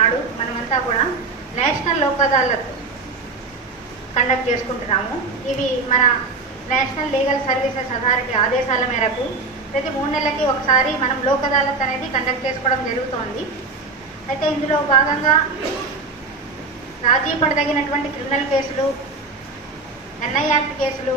నాడు మనమంతా కూడా నేషనల్ లోక్ అదాలత్ కండక్ట్ చేసుకుంటున్నాము. ఇవి మన నేషనల్ లీగల్ సర్వీసెస్ అథారిటీ ఆదేశాల మేరకు ప్రతి మూడు నెలలకి ఒకసారి మనం లోక్ అదాలత్ అనేది కండక్ట్ చేసుకోవడం జరుగుతోంది. అయితే ఇందులో భాగంగా రాజీ పడదగినటువంటి క్రిమినల్ కేసులు ఎన్ఐ యాక్ట్ కేసులు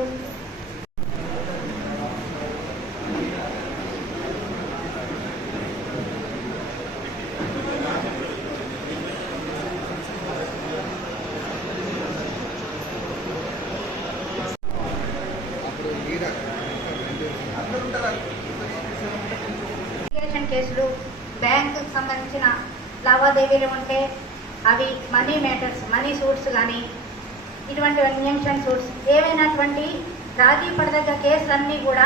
ఇరిగేషన్ కేసులు బ్యాంకుకు సంబంధించిన లావాదేవీలు ఉంటే అవి మనీ మ్యాటర్స్ మనీ సూట్స్ కానీ ఇటువంటి ఇంజంక్షన్ సూట్స్ ఏవైనటువంటి రాజీ పడదగ్గ కేసులన్నీ కూడా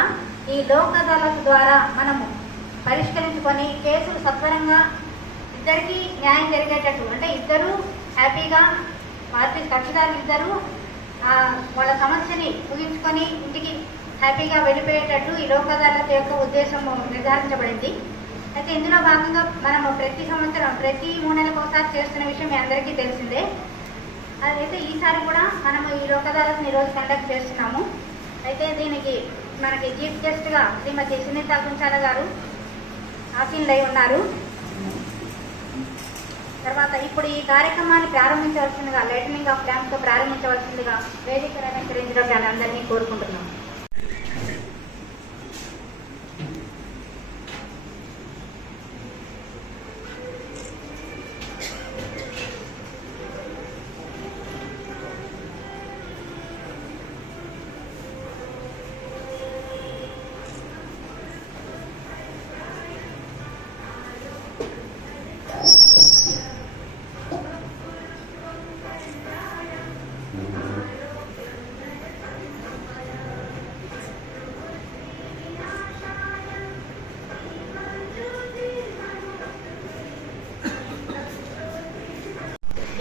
ఈ లోక్ అదాలత్ ద్వారా మనము పరిష్కరించుకొని కేసులు సత్వరంగా ఇద్దరికీ న్యాయం జరిగేటట్టు అంటే ఇద్దరు హ్యాపీగా పార్టీ కక్షిదారులు ఇద్దరు ఆ, వాళ్ళ సమస్యని ముగించుకొని ఇంటికి హ్యాపీగా వెళ్ళిపోయేటట్టు ఈ లోక్ అదాలత్ యొక్క ఉద్దేశం నిర్ధారించబడింది. అయితే ఇందులో భాగంగా మనము ప్రతి సంవత్సరం ప్రతి మూడు నెలలకు ఒకసారి చేస్తున్న విషయం మీ అందరికీ తెలిసిందే. అదైతే ఈసారి కూడా మనము ఈ లోక్ ఈరోజు కండక్ట్ చేస్తున్నాము. అయితే దీనికి మనకి చీఫ్ గెస్ట్గా శ్రీమతి సునీత గుంచాల గారు ఆసీనులై ఉన్నారు. తర్వాత ఇప్పుడు ఈ కార్యక్రమాన్ని ప్రారంభించవలసిందిగా లైటనింగ్ ఆఫ్ ల్యాంప్తో ప్రారంభించవలసిందిగా వేదిక అలంకరించడం అందరినీ కోరుకుంటున్నాం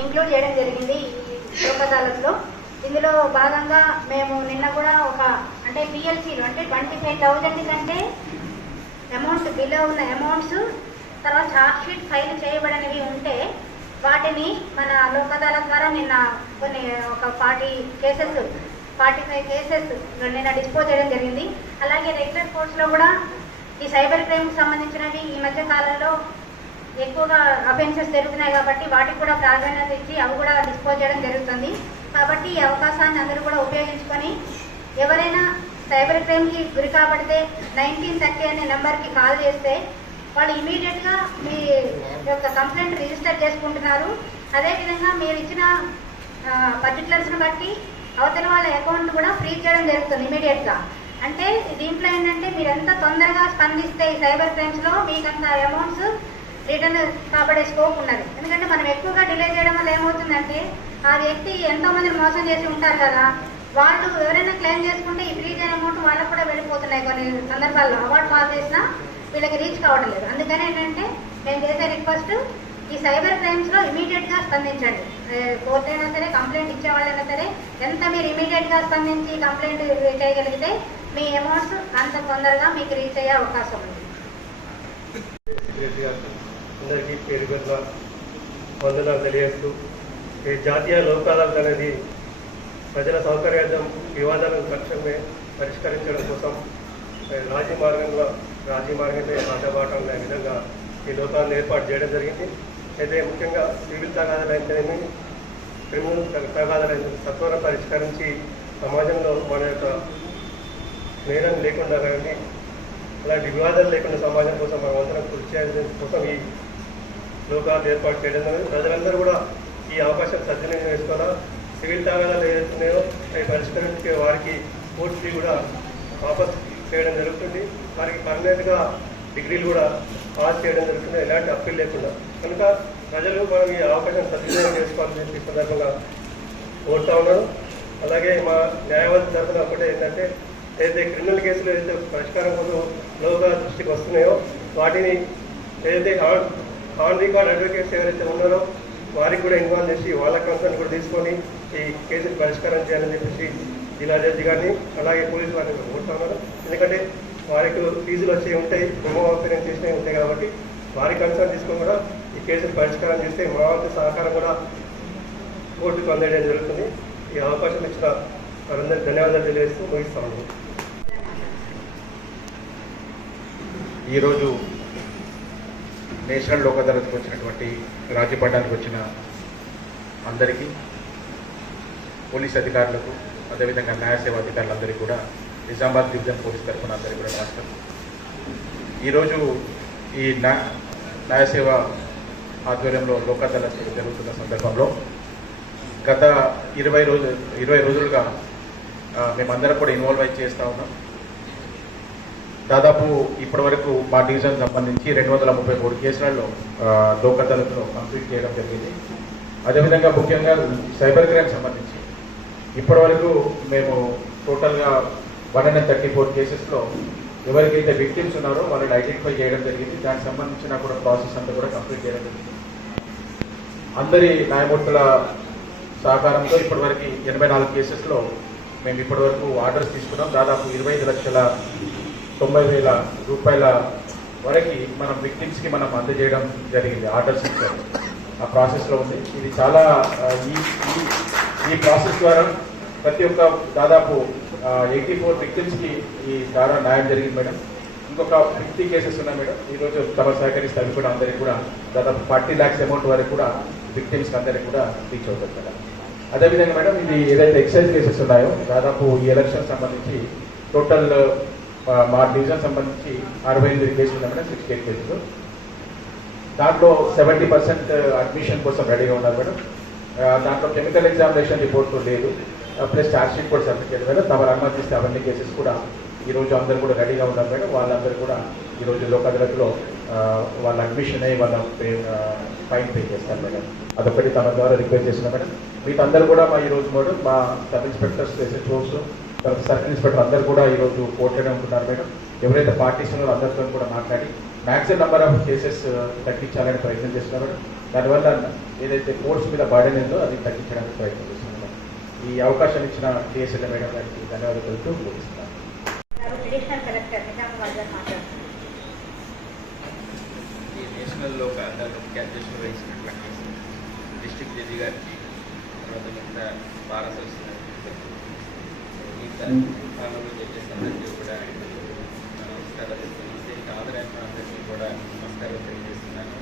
ఇంక్లూడ్ చేయడం జరిగింది ఈ లోక్ అదాలత్లో ఇందులో భాగంగా మేము నిన్న కూడా ఒక అంటే పిఎల్సీలు అంటే ట్వంటీ ఫైవ్ థౌజండ్ కంటే అమౌంట్స్ బిలో ఉన్న అమౌంట్స్ తర్వాత ఛార్జ్ షీట్ ఫైల్ చేయబడినవి ఉంటే వాటిని మన లోక్ అదాలత్ ద్వారా నిన్న కొన్ని ఒక forty cases forty five cases నిన్న డిస్పోజ్ చేయడం జరిగింది. అలాగే రెగ్యులర్ కోర్ట్స్లో కూడా ఈ సైబర్ క్రైమ్కి సంబంధించినవి ఈ మధ్య కాలంలో ఎక్కువగా అఫెన్సెస్ జరుగుతున్నాయి కాబట్టి వాటికి కూడా ప్రాధాన్యత ఇచ్చి అవి కూడా డిస్పోజ్ చేయడం జరుగుతుంది. కాబట్టి ఈ అవకాశాన్ని అందరూ కూడా ఉపయోగించుకొని ఎవరైనా సైబర్ క్రైమ్కి గురి కాబడితే నైన్టీన్ థర్టీ అనే నెంబర్కి కాల్ చేస్తే వాళ్ళు ఇమీడియట్గా మీ యొక్క కంప్లైంట్ రిజిస్టర్ చేసుకుంటున్నారు. అదేవిధంగా మీరు ఇచ్చిన పర్టికులర్స్ని బట్టి అవతల వాళ్ళ అకౌంట్ కూడా ఫ్రీజ్ చేయడం జరుగుతుంది ఇమీడియట్గా అంటే దీంట్లో ఏంటంటే మీరు ఎంత తొందరగా స్పందిస్తే ఈ సైబర్ క్రైమ్స్లో మీకంత అమౌంట్స్ రిటర్న్ కాబడే స్కోప్ ఉన్నది. ఎందుకంటే మనం ఎక్కువగా డిలే చేయడం వల్ల ఏమవుతుందంటే ఆ వ్యక్తి ఎంతో మందిని మోసం చేసి ఉంటారు కదా వాళ్ళు ఎవరైనా క్లెయిమ్ చేసుకుంటే ఈ ఫ్రీ అయిన అమౌంట్ వాళ్ళకు కూడా వెళ్ళిపోతున్నాయి కొన్ని సందర్భాల్లో. అవార్డు పాస్ చేసినా వీళ్ళకి రీచ్ కావడం లేదు. అందుకని ఏంటంటే నేను చేసే రిక్వెస్ట్ ఈ సైబర్ క్రైమ్స్లో ఇమీడియట్గా స్పందించండి. కోర్టు అయినా సరే కంప్లైంట్ ఇచ్చే వాళ్ళైనా సరే ఎంత మీరు ఇమీడియట్గా స్పందించి కంప్లైంట్ చేయగలిగితే మీ అమౌంట్స్ అంత తొందరగా మీకు రీచ్ అయ్యే అవకాశం ఉంది. అందరికీ పేరు పేరున వందనాలు తెలియజేస్తూ ఈ జాతీయ లోక్ అనేది ప్రజల సౌకర్యార్థం వివాదాలను లక్ష్యమే పరిష్కరించడం కోసం రాజీ మార్గంలో రాజీ మార్గమే ఆటపాటం అనే విధంగా ఈ లోకాలను ఏర్పాటు చేయడం జరిగింది. అయితే ముఖ్యంగా సివిల్ తగాదాలు అయితేనేమి క్రిమినల్ తగాదాలు సత్వరం పరిష్కరించి సమాజంలో మన యొక్క నేరం లేకుండా కానీ అలాంటి వివాదాలు లేకుండా సమాజం కోసం మనం అందరం కృషి చేయడం కోసం ఈ లోకాలు ఏర్పాటు చేయడం జరిగింది. ప్రజలందరూ కూడా ఈ అవకాశం సద్వినియోగం చేసుకోవాలా? సివిల్ తాగాదాలు ఏదైతున్నాయో అవి పరిష్కరించే వారికి పూర్తి కూడా వాపస్ చేయడం జరుగుతుంది. వారికి పర్మనెంట్గా డిగ్రీలు కూడా పాస్ చేయడం జరుగుతుంది. ఎలాంటి అప్పీల్ లేకుండా. కనుక ప్రజలు మనం ఈ అవకాశం సద్వినియోగం చేసుకోవాలని చెప్పి సందర్భంగా కోరుతా ఉన్నాను. అలాగే మా న్యాయవాది తరఫున ఒకటే ఏంటంటే ఏదైతే క్రిమినల్ కేసులు ఏదైతే పరిష్కారం కోసం లోగా దృష్టికి వస్తున్నాయో వాటిని ఏదైతే ఆన్ రికార్డ్ అడ్వకేట్స్ ఎవరైతే ఉన్నారో వారికి కూడా ఇన్వాల్వ్ చేసి వాళ్ళ కన్సర్న్ కూడా తీసుకొని ఈ కేసును పరిష్కారం చేయాలని చెప్పేసి జిల్లా జడ్జి గారిని అలాగే పోలీసు వారిని కోరుతున్నారు ఎందుకంటే వారికి ఫీజులు వచ్చి ఉంటాయి హోమో చేసినవి ఉంటాయి కాబట్టి వారి కన్సర్న్ తీసుకొని కూడా ఈ కేసును పరిష్కారం చేస్తే మా వంతు సహకారం కూడా కోర్టుకు అందజేయడం జరుగుతుంది. ఈ అవకాశం ఇచ్చిన వారందరికీ ధన్యవాదాలు తెలియజేస్తూ ముగిస్తాము ఈరోజు నేషనల్ లోక్ అదాలత్కి వచ్చినటువంటి రాజ్యపట్నానికి వచ్చిన అందరికీ పోలీస్ అధికారులకు అదేవిధంగా న్యాయసేవా అధికారులందరికీ కూడా నిజామాబాద్ డివిజన్ పోలీస్ తరఫున అందరికీ కూడా నమస్కారం. ఈరోజు ఈ న్యాయసేవ న్యాయ సేవ ఆధ్వర్యంలో లోక్ అదాలత్ జరుగుతున్న సందర్భంలో గత ఇరవై రోజు ఇరవై రోజులుగా మేమందరం కూడా ఇన్వాల్వ్ అయి చేస్తూ ఉన్నాం. దాదాపు ఇప్పటివరకు మా డివిజన్ సంబంధించి రెండు వందల ముప్పై మూడు కేసులలో ఆ, లోక్ అదాలత్లో కంప్లీట్ చేయడం జరిగింది. అదేవిధంగా ముఖ్యంగా సైబర్ క్రైమ్ సంబంధించి. ఇప్పటివరకు మేము టోటల్గా వన్ హండ్రెడ్ థర్టీ ఫోర్ కేసెస్లో ఎవరికైతే విక్టిమ్స్ ఉన్నారో వాళ్ళని ఐడెంటిఫై చేయడం జరిగింది. దానికి సంబంధించిన కూడా ప్రాసెస్ అంతా కూడా కంప్లీట్ చేయడం జరిగింది. అందరి న్యాయమూర్తుల సహకారంతో ఇప్పటివరకు ఎనభై నాలుగు కేసెస్లో మేము ఇప్పటివరకు ఆర్డర్స్ తీసుకున్నాం. దాదాపు ఇరవై ఐదు లక్షల తొంభై వేల రూపాయల వరకు మనం విక్టిమ్స్కి మనం అందజేయడం జరిగింది ఆర్డర్స్ ఇచ్చారు. ఆ ప్రాసెస్లో ఉంది. ఇది చాలా ఈ ఈ- ఈ ప్రాసెస్ ద్వారా ప్రతి ఒక్క దాదాపు ఎయిటీ ఫోర్ విక్టిమ్స్కి ఈ ద్వారా న్యాయం జరిగింది మేడం. ఇంకొక ఫిఫ్టీ కేసెస్ ఉన్నాయి మేడం. ఈరోజు తమ సహకరిస్తే అవి కూడా అందరికీ కూడా దాదాపు ఫార్టీ ల్యాక్స్ అమౌంట్ వరకు కూడా విక్టిమ్స్కి అందరికీ కూడా రీచ్ అవుతుంది మేడం. అదేవిధంగా మేడం ఇది ఏదైతే ఎక్సైజ్ కేసెస్ ఉన్నాయో దాదాపు ఈ ఎలక్షన్ సంబంధించి టోటల్ మా డివిజన్ సంబంధించి అరవై ఎనిమిది కేసులు ఉన్నాయి మేడం సిక్స్టీ ఎయిట్ కేసులు దాంట్లో సెవెంటీ పర్సెంట్ అడ్మిషన్ కోసం రెడీగా ఉన్నారు మేడం. దాంట్లో కెమికల్ ఎగ్జామినేషన్ రిపోర్ట్ లేదు. ప్లస్ ఛార్జ్షీట్ కూడా సబ్మిట్ చేయడం మేడం. తమ అనుమతిస్తే అవన్నీ కేసెస్ కూడా ఈరోజు అందరూ కూడా రెడీగా ఉన్నారు మేడం. వాళ్ళందరూ కూడా ఈరోజు లోక్ అదాలత్లో వాళ్ళ అడ్మిషన్ అయ్యి వాళ్ళ ఫైన్ పే చేస్తారు మేడం. అదొకటి తమ ద్వారా రిక్వెస్ట్ చేసిన మేడం. మీకు అందరూ కూడా మా ఈరోజు మేడం మా సబ్ ఇన్స్పెక్టర్స్ ఎస్హెచ్ఓస్ తర్వాత సర్కిల్ ఇన్స్పెక్టర్ అందరూ కూడా ఈరోజు కోర్టులోనే ఉంటున్నారు మేడం. ఎవరైతే పార్టీస్ ఉన్నారో అందరితో కూడా మాట్లాడి మ్యాక్సిమం నెంబర్ ఆఫ్ కేసెస్ తగ్గించాలని ప్రయత్నం చేస్తున్నారు మేడం. దానివల్ల ఏదైతే కోర్ట్స్ మీద బర్డెన్ ఉందో అది తగ్గించడానికి ప్రయత్నం చేస్తున్నాం మేడం. ఈ అవకాశం ఇచ్చిన డిఎస్ఎల్ మేడం గారికి ధన్యవాదాలు తెలుపుతూ ముగిస్తున్నాను. డిస్ట్రిక్ట్ జడ్జి గారికి తర్వాత మిగతా బార్ అసోసియేషన్ మిగతా పాలనలో జడ్జెస్ అందరికీ కూడా నమస్కారాలు చెప్తున్నాను దీనికి ఆదరణ అందరికీ కూడా నమస్కారాలు తెలియజేస్తున్నాను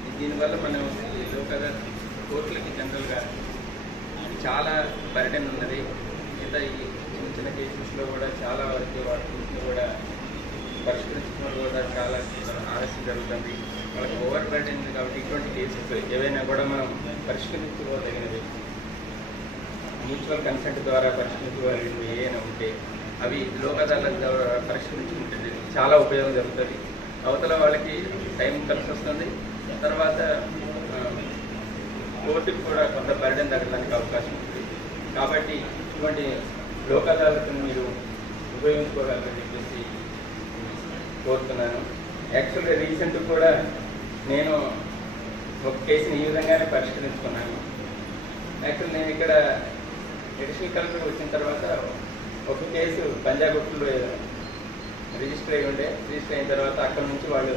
ఈ దీనివల్ల మనం ఈ లోక్ అదాలత్ కోర్టులకి జనరల్గా చాలా బర్డెన్ ఉన్నది మిగతా ఈ చిన్న చిన్న కేసెస్లో కూడా చాలా వరకు వాటిని కూడా పరిష్కరించడం కూడా చాలా ఆలస్యం జరుగుతుంది వాళ్ళకి ఓవర్ బర్డెన్ కాబట్టి ఇటువంటి కేసెస్ ఏవైనా కూడా మనం పరిష్కరించుకోదగినవి మ్యూచువల్ కన్సెంట్ ద్వారా పరిష్కరించుకోగలిగినవి ఏమైనా ఉంటే అవి లోక్ అదాలత్ ద్వారా పరిష్కరించుకుంటుంది చాలా ఉపయోగం జరుగుతుంది. అవతల వాళ్ళకి టైం కలిసి వస్తుంది. తర్వాత కోర్టుకు కూడా కొంత బర్డెన్ తగ్గడానికి అవకాశం ఉంది కాబట్టి ఇటువంటి లోక్ అదాలత్ను మీరు ఉపయోగించుకోగలరని చెప్పేసి కోరుతున్నాను. యాక్చువల్గా రీసెంట్ కూడా నేను ఒక కేసుని ఈ విధంగానే పరిష్కరించుకున్నాను. యాక్చువల్ నేను ఇక్కడ అడిషనల్ కలెక్టర్ వచ్చిన తర్వాత ఒక కేసు పంజాగుట్లో రిజిస్టర్ అయి ఉండే రిజిస్టర్ అయిన తర్వాత అక్కడ నుంచి వాళ్ళు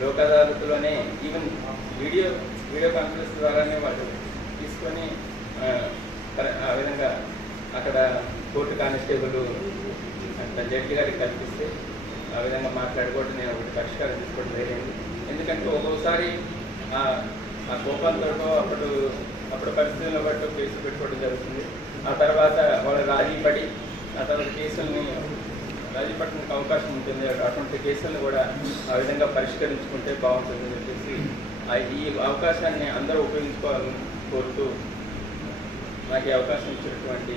లోక్ అదాలత్లోనే ఈవెన్ వీడియో వీడియో కాన్ఫరెన్స్ ద్వారానే వాళ్ళు తీసుకొని ఆ, విధంగా అక్కడ కోర్టు కానిస్టేబుల్ అక్కడ జడ్జి గారికి కల్పిస్తే ఆ విధంగా మాట్లాడుకోవడం నేను ఒకటి పరిష్కారం తీసుకోవడం జరిగింది. ఎందుకంటే ఒక్కొక్కసారి ఆ ఆ కోపంతో అప్పుడు అప్పుడు పరిస్థితుల్లో బట్టి కేసు పెట్టుకోవడం జరుగుతుంది. ఆ తర్వాత వాళ్ళు రాజీ పడి ఆ తర్వాత కేసుల్ని రాజీ పట్టడానికి అవకాశం ఉంటుంది. అటువంటి కేసులను కూడా ఆ విధంగా పరిష్కరించుకుంటే బాగుంటుందని చెప్పేసి ఈ అవకాశాన్ని అందరూ ఉపయోగించుకోవాలని కోరుతూ నాకు ఈ అవకాశం ఇచ్చినటువంటి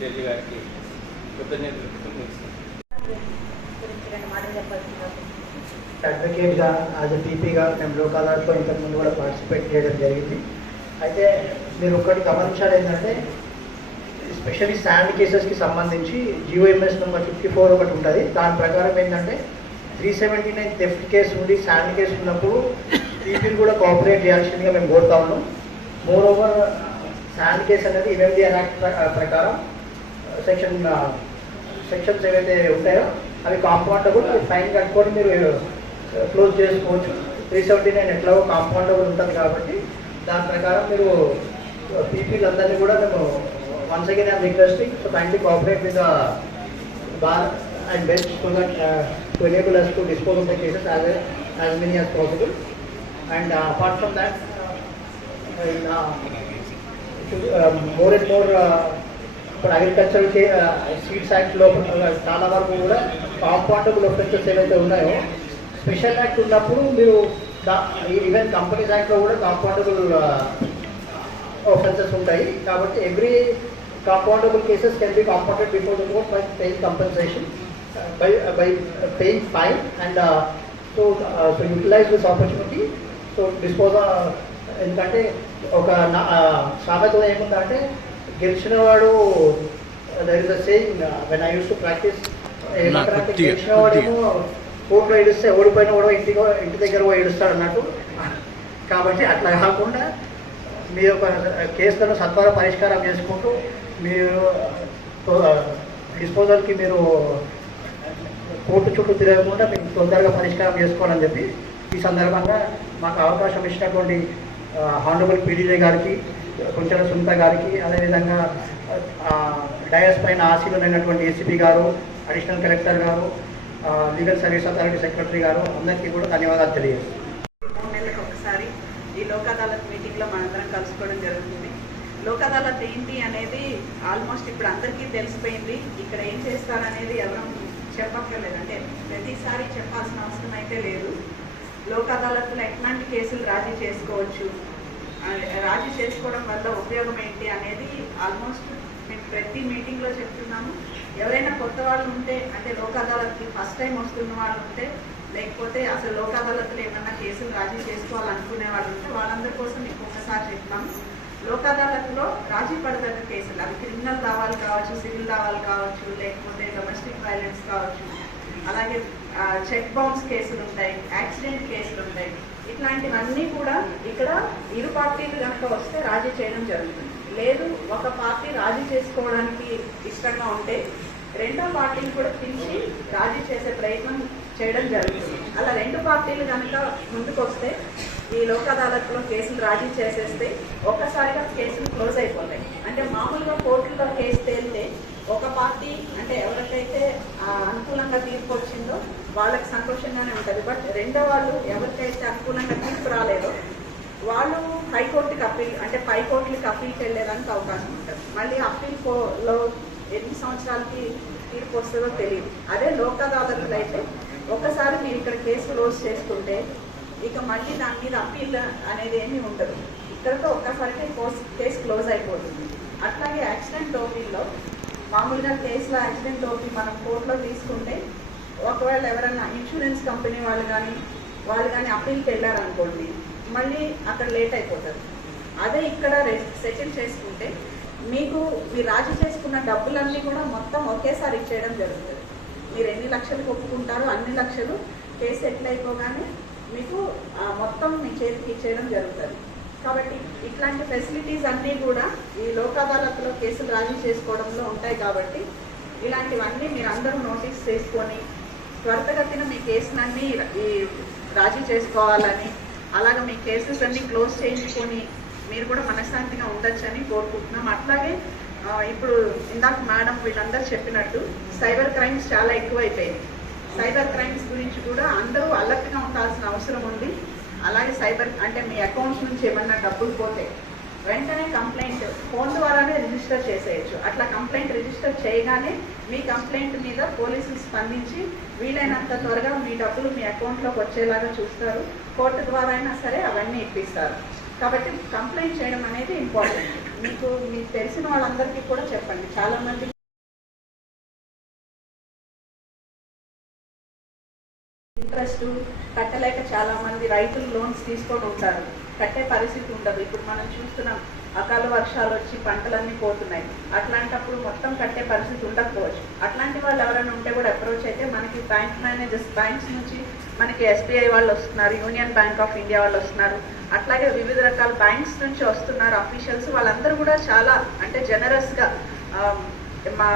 జడ్జి గారికి కృతజ్ఞతలు అడ్వకేట్గా యాజ్ ఎ టీపీగా మేము లోక్ అదాలత్లో ఇంతకుముందు కూడా పార్టిసిపేట్ చేయడం జరిగింది. అయితే మీరు ఒకటి గమనించాలి ఏంటంటే స్పెషల్లీ శాండ్ కేసెస్కి సంబంధించి జియోఎంఎస్ నెంబర్ ఫిఫ్టీ ఫోర్ ఒకటి ఉంటుంది. దాని ప్రకారం ఏంటంటే three seventy nine theft case ఉండి శాండ్ కేసు ఉన్నప్పుడు టీపీని కూడా కోఆపరేట్ చేయాల్సిందిగా మేము కోరుతా ఉన్నాం. మోర్ ఓవర్ శాండ్ కేసు అనేది ఎనిమిది యాక్ట్ ప్రకారం సెక్షన్ సెక్షన్స్ ఏవైతే ఉంటాయో అవి కాంపౌండబుల్ అవి ఫైన్ కట్టుకొని మీరు క్లోజ్ చేసుకోవచ్చు. త్రీ సెవెంటీ నైన్ ఎట్లాగో కాంపౌండబుల్ ఉంటుంది కాబట్టి దాని ప్రకారం మీరు పీపీలు అందరినీ కూడా మేము once again I'm requesting so kindly cooperate with bar and best so that to enable us to dispose of the cases as as many as possible. And uh, apart from that uh, in, uh, more and more ఇప్పుడు agriculture seeds యాక్ట్లో చాలా వరకు కూడా compoundable offences ఏవైతే ఉన్నాయో special act ఉన్నప్పుడు మీరు even companies యాక్ట్లో కూడా కాంపౌండబుల్ ఒఫెన్సెస్ uh, ఉంటాయి. కాబట్టి every compoundable cases can be compounded before the court by paying compensation by by paying fine and so so utilise this opportunity so dispose ఎందుకంటే ఒక నా- ఆ, సామెతలో ఏముందంటే గెలిచిన వాడు there is a saying when I use to practice ఏమంటారంటే గెలిచిన వాడేమో కోర్టులో ఏడుస్తే ఓడిపోయిన వాడు ఇంటికి ఇంటి దగ్గర ఏడుస్తాడు అన్నట్టు. కాబట్టి అట్లా కాకుండా మీ యొక్క కేసులను సత్వర పరిష్కారం చేసుకుంటూ మీరు డిస్పోజల్కి మీరు కోర్టు చుట్టూ తిరగకుండా మీకు తొందరగా పరిష్కారం చేసుకోవాలని చెప్పి ఈ సందర్భంగా మాకు అవకాశం ఇచ్చినటువంటి హానరబుల్ పీడీజే గారికి కొంచెం సునీత గారికి అదేవిధంగా డయస్ పైన ఆశీనులైనటువంటి ఏసీపీ గారు అడిషనల్ కలెక్టర్ గారు లీగల్ సర్వీస్ అథారిటీ సెక్రటరీ గారు అందరికీ కూడా ధన్యవాదాలు తెలియజేస్తాను మూడు నెలలకు ఒకసారి ఈ లోక్ అదాలత్ మీటింగ్లో మనందరం కలుసుకోవడం జరుగుతుంది లోక్ అదాలత్ ఏంటి అనేది ఆల్మోస్ట్ ఇప్పుడు అందరికీ తెలిసిపోయింది. ఇక్కడ ఏం చేస్తారనేది ఎవరూ చెప్పక్కర్లేదు. అంటే ప్రతిసారి చెప్పాల్సిన అవసరం అయితే లేదు. లోక్ అదాలత్లో ఎట్లాంటి కేసులు రాజీ చేసుకోవచ్చు? రాజీ చేసుకోవడం వల్ల ఉపయోగం ఏంటి అనేది ఆల్మోస్ట్ మేము ప్రతి మీటింగ్లో చెప్తున్నాము. ఎవరైనా కొత్త వాళ్ళు ఉంటే అంటే లోక్ అదాలత్కి ఫస్ట్ టైం వస్తున్న వాళ్ళు ఉంటే లేకపోతే అసలు లోక్ అదాలత్లో ఏమన్నా కేసులు రాజీ చేసుకోవాలనుకునే వాళ్ళు ఉంటే వాళ్ళందరి కోసం మీకు ఒకసారి చెప్తాము. లోక్ అదాలత్లో రాజీ పడదగ్గ కేసులు. అవి క్రిమినల్ దావాలు కావచ్చు సివిల్ దావాలు కావచ్చు లేకపోతే డొమెస్టిక్ వైలెన్స్ కావచ్చు. అలాగే చెక్ బౌన్స్ కేసులు ఉంటాయి యాక్సిడెంట్ కేసులు ఉంటాయి. ఇట్లాంటివన్నీ కూడా ఇక్కడ ఇరు పార్టీలు కనుక వస్తే రాజీ చేయడం జరుగుతుంది. లేదు ఒక పార్టీ రాజీ చేసుకోవడానికి ఇష్టంగా ఉంటే రెండో పార్టీని కూడా పిలిచి రాజీ చేసే ప్రయత్నం చేయడం జరుగుతుంది. అలా రెండు పార్టీలు కనుక ముందుకు వస్తే ఈ లోక్ అదాలత్లో కేసులు రాజీ చేసేస్తే ఒక్కసారిగా కేసులు క్లోజ్ అయిపోతాయి. అంటే మామూలుగా కోర్టుల్లో కేసు తేలితే ఒక పార్టీ అంటే ఎవరికైతే అనుకూలంగా తీర్పు వచ్చిందో వాళ్ళకి సంతోషంగానే ఉంటుంది. బట్ రెండో వాళ్ళు ఎవరికైతే అనుకూలంగా తీర్పు రాలేదో వాళ్ళు హైకోర్టుకి అప్పీల్ అంటే పై కోర్టులకి అప్పీల్కి వెళ్ళేదానికి అవకాశం ఉంటుంది. మళ్ళీ అప్పీల్లో ఎన్ని సంవత్సరాలకి తీర్పు వస్తుందో తెలియదు. అదే లోక్ అదాలత్లు అయితే ఒకసారి మీరు ఇక్కడ కేసు క్లోజ్ చేసుకుంటే ఇక మళ్ళీ దాని మీద అప్పీల్ అనేది ఏమీ ఉండదు. ఇక్కడతో ఒక్కసారికి కోర్స్ కేసు క్లోజ్ అయిపోతుంది. అట్లాగే యాక్సిడెంట్ టోపీల్లో మామూలుగా కేసులో యాక్సిడెంట్ టోపీ మనం కోర్టులో తీసుకుంటే ఒకవేళ ఎవరైనా ఇన్సూరెన్స్ కంపెనీ వాళ్ళు కానీ వాళ్ళు కానీ అప్పీల్కి వెళ్ళారనుకోండి మళ్ళీ అక్కడ లేట్ అయిపోతుంది. అదే ఇక్కడ సెటిల్ చేసుకుంటే మీకు మీరు రాజీ చేసుకున్న డబ్బులన్నీ కూడా మొత్తం ఒకేసారి ఇచ్చేయడం జరుగుతుంది. మీరు ఎన్ని లక్షలు ఒప్పుకుంటారో అన్ని లక్షలు కేసు సెటిల్ అయిపోగానే మీకు మొత్తం మీ చేతికి ఇచ్చేయడం జరుగుతుంది. కాబట్టి ఇట్లాంటి ఫెసిలిటీస్ అన్నీ కూడా ఈ లోక్ అదాలత్లో కేసులు రాజీ చేసుకోవడంలో ఉంటాయి కాబట్టి ఇలాంటివన్నీ మీరు అందరూ నోటీస్ చేసుకొని త్వరితగతిన మీ కేసులన్నీ ఈ రాజీ చేసుకోవాలని అలాగే మీ కేసెస్ అన్ని క్లోజ్ చేయించుకొని మీరు కూడా మనశ్శాంతిగా ఉండొచ్చని కోరుకుంటున్నాం. అట్లాగే ఇప్పుడు ఇందాక మేడం వీళ్ళందరూ చెప్పినట్టు సైబర్ క్రైమ్స్ చాలా ఎక్కువైపోయాయి సైబర్ క్రైమ్స్ గురించి కూడా అందరూ అలర్ట్గా ఉండాల్సిన అవసరం ఉంది. అలాగే సైబర్ అంటే మీ అకౌంట్స్ నుంచి ఏమన్నా డబ్బులు పోతే వెంటనే కంప్లైంట్ ఫోన్ ద్వారానే రిజిస్టర్ చేసేయచ్చు. అట్లా కంప్లైంట్ రిజిస్టర్ చేయగానే మీ కంప్లైంట్ మీద పోలీసులు స్పందించి వీలైనంత త్వరగా మీ డబ్బులు మీ అకౌంట్లోకి వచ్చేలాగా చూస్తారు. కోర్టు ద్వారా అయినా సరే అవన్నీ ఇప్పిస్తారు. కాబట్టి కంప్లైంట్ చేయడం అనేది ఇంపార్టెంట్. మీకు మీకు తెలిసిన వాళ్ళందరికీ కూడా చెప్పండి. చాలా చాలామంది చాలా మంది రైతులు లోన్స్ తీసుకొని ఉంటారు. కట్టే పరిస్థితి ఉండదు. ఇప్పుడు మనం చూస్తున్నాం అకాల వర్షాలు వచ్చి పంటలన్నీ పోతున్నాయి. అట్లాంటప్పుడు మొత్తం కట్టే పరిస్థితి ఉండకపోవచ్చు. అట్లాంటి వాళ్ళు ఎవరైనా ఉంటే కూడా అప్రోచ్ అయితే మనకి బ్యాంక్ మేనేజర్స్ బ్యాంక్స్ నుంచి మనకి ఎస్బీఐ వాళ్ళు వస్తున్నారు యూనియన్ బ్యాంక్ ఆఫ్ ఇండియా వాళ్ళు వస్తున్నారు. అట్లాగే వివిధ రకాల బ్యాంక్స్ నుంచి వస్తున్నారు అఫీషియల్స్. వాళ్ళందరూ కూడా చాలా అంటే జనరస్గా మా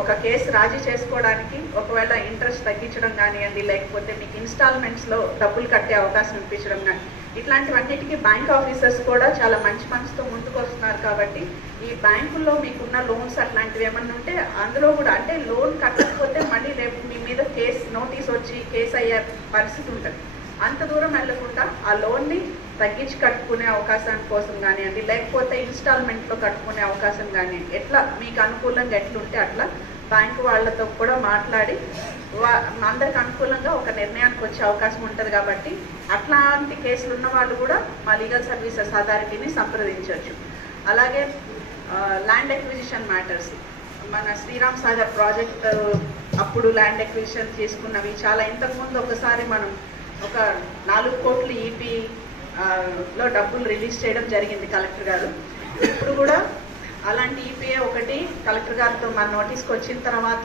ఒక కేసు రాజీ చేసుకోవడానికి ఒకవేళ ఇంట్రెస్ట్ తగ్గించడం కానివ్వండి లేకపోతే మీకు ఇన్స్టాల్మెంట్స్లో డబ్బులు కట్టే అవకాశం ఇప్పించడం కానీ ఇట్లాంటివన్నిటికీ బ్యాంక్ ఆఫీసర్స్ కూడా చాలా మంచి మనసుతో ముందుకు వస్తున్నారు కాబట్టి ఈ బ్యాంకుల్లో మీకున్న లోన్స్ అట్లాంటివి ఏమన్నా ఉంటే అందులో కూడా అంటే లోన్ కట్టకపోతే మళ్ళీ రేపు మీ మీద కేసు నోటీస్ వచ్చి కేసు అయ్యే పరిస్థితి ఉంటుంది. అంత దూరం వెళ్ళకుండా ఆ లోన్ని తగ్గించి కట్టుకునే అవకాశం కోసం కానివ్వండి లేకపోతే ఇన్స్టాల్మెంట్లో కట్టుకునే అవకాశం కానివ్వండి ఎట్లా మీకు అనుకూలంగా ఎట్లుంటే అట్లా బ్యాంకు వాళ్ళతో కూడా మాట్లాడి వా- అందరికి అనుకూలంగా ఒక నిర్ణయానికి వచ్చే అవకాశం ఉంటుంది కాబట్టి అట్లాంటి కేసులు ఉన్న వాళ్ళు కూడా మా లీగల్ సర్వీసెస్ అథారిటీని సంప్రదించవచ్చు. అలాగే ల్యాండ్ ఎక్విజిషన్ మ్యాటర్స్. మన శ్రీరామ్ సాగర్ ప్రాజెక్ట్ అప్పుడు ల్యాండ్ ఎక్విజిషన్ తీసుకున్నవి చాలా. ఇంతకుముందు ఒకసారి మనం ఒక నాలుగు కోట్లు ఈపీ లో డబ్బులు రిలీజ్ చేయడం జరిగింది కలెక్టర్ గారు. ఇప్పుడు కూడా అలాంటి ఈపీఏ ఒకటి కలెక్టర్ గారితో మన నోటీస్కి వచ్చిన తర్వాత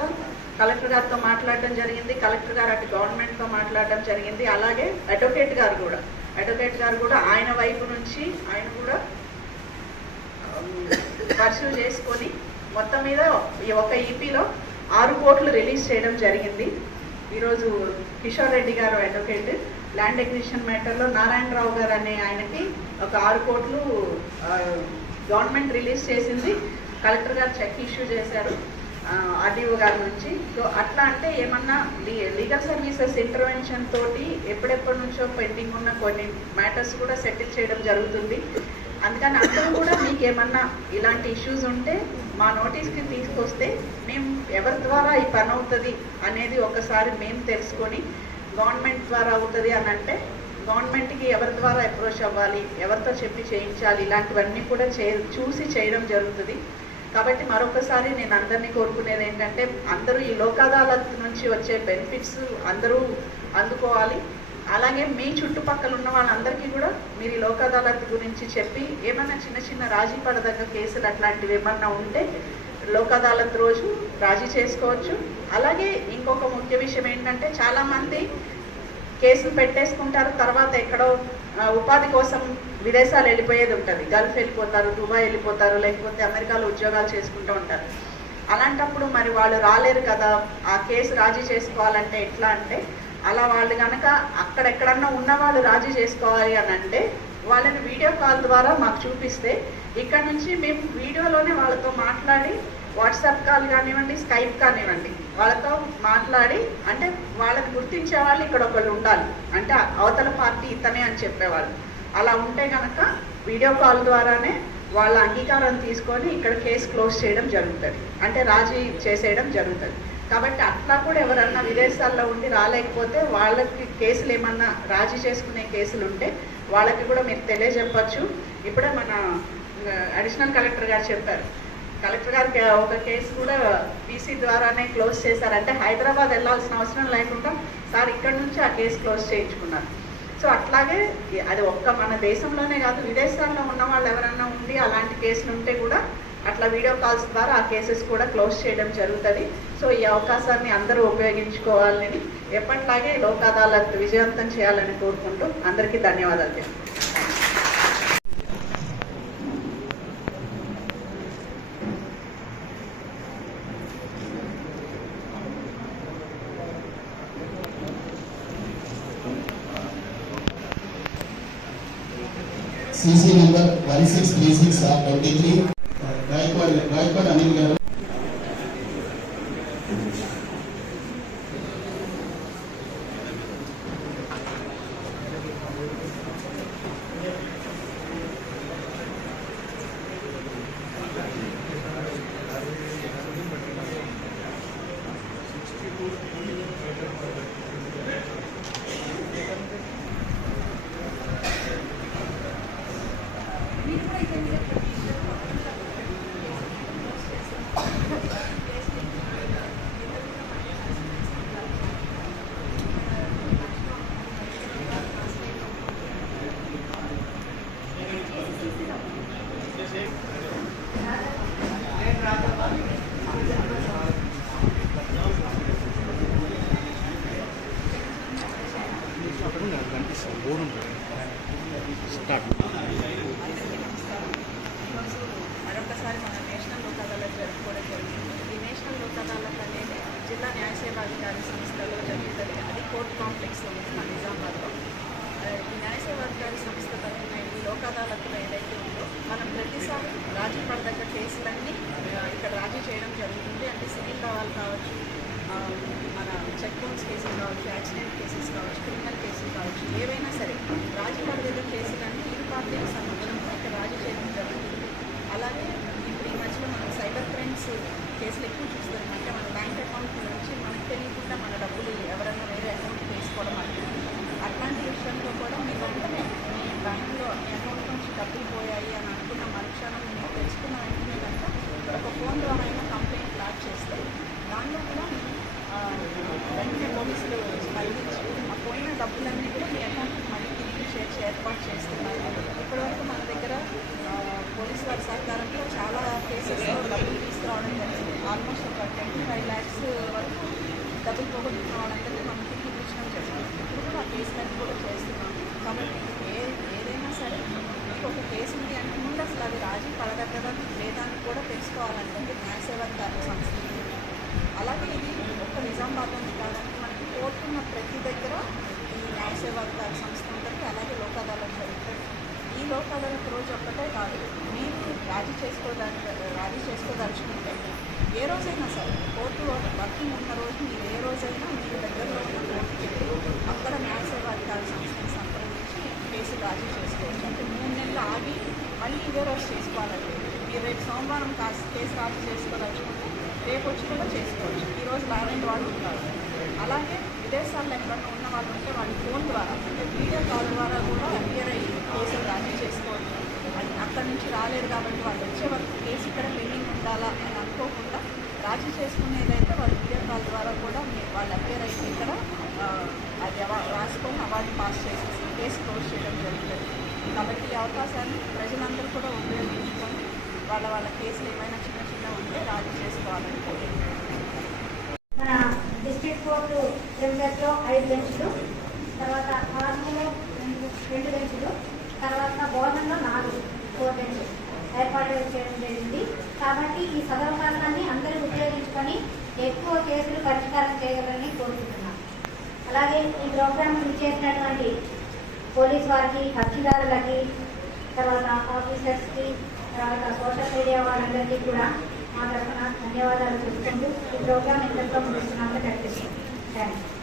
కలెక్టర్ గారితో మాట్లాడడం జరిగింది. కలెక్టర్ గారు అటు గవర్నమెంట్తో మాట్లాడడం జరిగింది. అలాగే అడ్వకేట్ గారు కూడా. అడ్వకేట్ గారు కూడా ఆయన వైపు నుంచి ఆయన కూడా పర్సూ చేసుకొని మొత్తం మీద ఈ ఒక ఈపీలో ఆరు కోట్లు రిలీజ్ చేయడం జరిగింది. ఈరోజు కిషోర్ రెడ్డి గారు అడ్వకేట్ ల్యాండ్ ఎక్విజిషన్ మ్యాటర్లో నారాయణరావు గారు అనే ఆయనకి ఒక ఆరు కోట్లు గవర్నమెంట్ రిలీజ్ చేసింది. కలెక్టర్ గారు చెక్ ఇష్యూ చేశారు ఆర్డీఓ గారి నుంచి. సో అట్లా అంటే ఏమన్నా లీగల్ సర్వీసెస్ ఇంటర్వెన్షన్ తోటి ఎప్పుడెప్పటి నుంచో పెండింగ్ ఉన్న కొన్ని మ్యాటర్స్ కూడా సెటిల్ చేయడం జరుగుతుంది. అందుకని అందరూ కూడా మీకు ఏమన్నా ఇలాంటి ఇష్యూస్ ఉంటే మా నోటీస్కి తీసుకొస్తే మేము ఎవరి ద్వారా ఈ పని అవుతుంది అనేది ఒకసారి మేము తెలుసుకొని గవర్నమెంట్ ద్వారా అవుతుంది అని అంటే గవర్నమెంట్కి ఎవరి ద్వారా అప్రోచ్ అవ్వాలి ఎవరితో చెప్పి చేయించాలి ఇలాంటివన్నీ కూడా చే చూసి చేయడం జరుగుతుంది. కాబట్టి మరొకసారి నేను అందరినీ కోరుకునేది ఏంటంటే అందరూ ఈ లోక్ అదాలత్ నుంచి వచ్చే బెనిఫిట్స్ అందరూ అందుకోవాలి. అలాగే మీ చుట్టుపక్కల ఉన్న వాళ్ళందరికీ కూడా మీరు ఈ లోక్ అదాలత్ గురించి చెప్పి ఏమైనా చిన్న చిన్న రాజీ పడదగ్గ కేసులు అట్లాంటివి ఏమన్నా ఉంటే లోక్ అదాలత్ రోజు రాజీ చేసుకోవచ్చు. అలాగే ఇంకొక ముఖ్య విషయం ఏంటంటే చాలామంది కేసులు పెట్టేసుకుంటారు తర్వాత ఎక్కడో ఉపాధి కోసం విదేశాలు వెళ్ళిపోయేది ఉంటుంది. గల్ఫ్ వెళ్ళిపోతారు దుబాయ్ వెళ్ళిపోతారు లేకపోతే అమెరికాలో ఉద్యోగాలు చేసుకుంటూ ఉంటారు. అలాంటప్పుడు మరి వాళ్ళు రాలేరు కదా? ఆ కేసు రాజీ చేసుకోవాలంటే ఎట్లా అంటే అలా వాళ్ళు కనుక అక్కడెక్కడన్నా ఉన్న వాళ్ళు రాజీ చేసుకోవాలి అని అంటే వాళ్ళని వీడియో కాల్ ద్వారా మాకు చూపిస్తే ఇక్కడ నుంచి మేము వీడియోలోనే వాళ్ళతో మాట్లాడి వాట్సాప్ కాల్ కానివ్వండి స్కైప్ కానివ్వండి వాళ్ళతో మాట్లాడి అంటే వాళ్ళని గుర్తించే వాళ్ళు ఇక్కడ ఒకళ్ళు ఉండాలి. అంటే అవతల పార్టీ ఇతనే అని చెప్పేవాళ్ళు. అలా ఉంటే కనుక వీడియో కాల్ ద్వారానే వాళ్ళ అంగీకారం తీసుకొని ఇక్కడ కేసు క్లోజ్ చేయడం జరుగుతుంది. అంటే రాజీ చేసేయడం జరుగుతుంది. కాబట్టి అట్లా కూడా ఎవరన్నా విదేశాల్లో ఉండి రాలేకపోతే వాళ్ళకి కేసులు ఏమన్నా రాజీ చేసుకునే కేసులు ఉంటే వాళ్ళకి కూడా మీరు తెలియజెప్పచ్చు. ఇప్పుడే మన అడిషనల్ కలెక్టర్ గారు చెప్పారు. కలెక్టర్ గారికి ఒక కేసు కూడా పీసీ ద్వారానే క్లోజ్ చేశారు. అంటే హైదరాబాద్ వెళ్ళాల్సిన అవసరం లేకుండా సార్ ఇక్కడ నుంచి ఆ కేసు క్లోజ్ చేయించుకున్నారు. సో అట్లాగే అది ఒక్క మన దేశంలోనే కాదు విదేశాల్లో ఉన్న వాళ్ళు ఎవరన్నా ఉండి అలాంటి కేసులు ఉంటే కూడా అట్లా వీడియో కాల్స్ ద్వారా ఆ కేసెస్ కూడా క్లోజ్ చేయడం జరుగుతుంది. సో ఈ అవకాశాన్ని అందరూ ఉపయోగించుకోవాలని ఎప్పట్లాగే లోక్ అదాలత్ విజయవంతం చేయాలని కోరుకుంటూ అందరికీ ధన్యవాదాలు license 36 R 23 రోజు ఒక్కటే కాదు మీరు ర్యాలీ చేసుకోదాని ర్యాలీ చేసుకోదలుచుకుంటే ఏ రోజైనా సరే కోర్టు వర్కింగ్ ఉన్న రోజు మీరు ఏ రోజైనా మీరు దగ్గరలో ఉన్న కోర్టుకి వెళ్ళి అక్కడ న్యాయ సేవాధికార సంస్థను సంప్రదించి కేసు రాజీ చేసుకోవచ్చు. అంటే మూడు నెలలు ఆగి మళ్ళీ ఇదే రోజు చేసుకోవాలంటే మీరు రేపు సోమవారం కాసు కేసు రాజీ చేసుకోదలుచుకుంటే రేపు వచ్చి కూడా చేసుకోవచ్చు. ఈరోజు లారెంట్ వాళ్ళు ఉంటారు. అలాగే విదేశాల్లో ఎక్కడన్నా ఉన్న వాళ్ళు ఉంటే వాళ్ళ ఫోన్ ద్వారా అంటే వీడియో కాల్ ద్వారా కూడా అపియర్ అయ్యి కేసులు రాజీ చేసుకోవచ్చు. అక్కడి నుంచి రాలేదు కాబట్టి వాళ్ళు వచ్చే వరకు కేసు ఇక్కడ పెండింగ్ ఉండాలా అని అనుకోకుండా రాజీ చేసుకునేదైతే వాళ్ళు వీడియో కాల్ ద్వారా కూడా మీ- వాళ్ళు అపియర్ అయితే ఇక్కడ అది రాసుకొని అవార్డు పాస్ చేసేసి కేసు క్లోజ్ చేయడం జరుగుతుంది. కాబట్టి ఈ అవకాశాన్ని ప్రజలందరూ కూడా ఉపయోగించుకొని వాళ్ళ వాళ్ళ కేసులు ఏమైనా చిన్న చిన్న ఉంటే రాజీ చేసుకోవాలని కోరుకుంటున్నాను. మన డిస్ట్రిక్ట్ కోర్టు ప్రిమియర్స్లో ఐదు బెంచ్లు తర్వాత ఆర్మీలో రెండు రెండు బెంచ్లు తర్వాత బోధనలో నాలుగు. ఫోర్ ఏర్పాటు చేయడం జరిగింది. కాబట్టి ఈ సదవకాశాన్ని అందరూ ఉపయోగించుకొని ఎక్కువ కేసులు పరిష్కారం చేయాలని కోరుకుంటున్నాం. అలాగే ఈ ప్రోగ్రామ్ చేసినటువంటి పోలీస్ వారికి కక్షిదారులకి తర్వాత ఆఫీసర్స్కి తర్వాత సోషల్ మీడియా వాళ్ళందరికీ కూడా మా తరఫున ధన్యవాదాలు చెప్పుకుంటూ ఈ ప్రోగ్రామ్ ఇంతతో ముగిస్తున్నామని ప్రకటిస్తున్నాం థ్యాంక్ యూ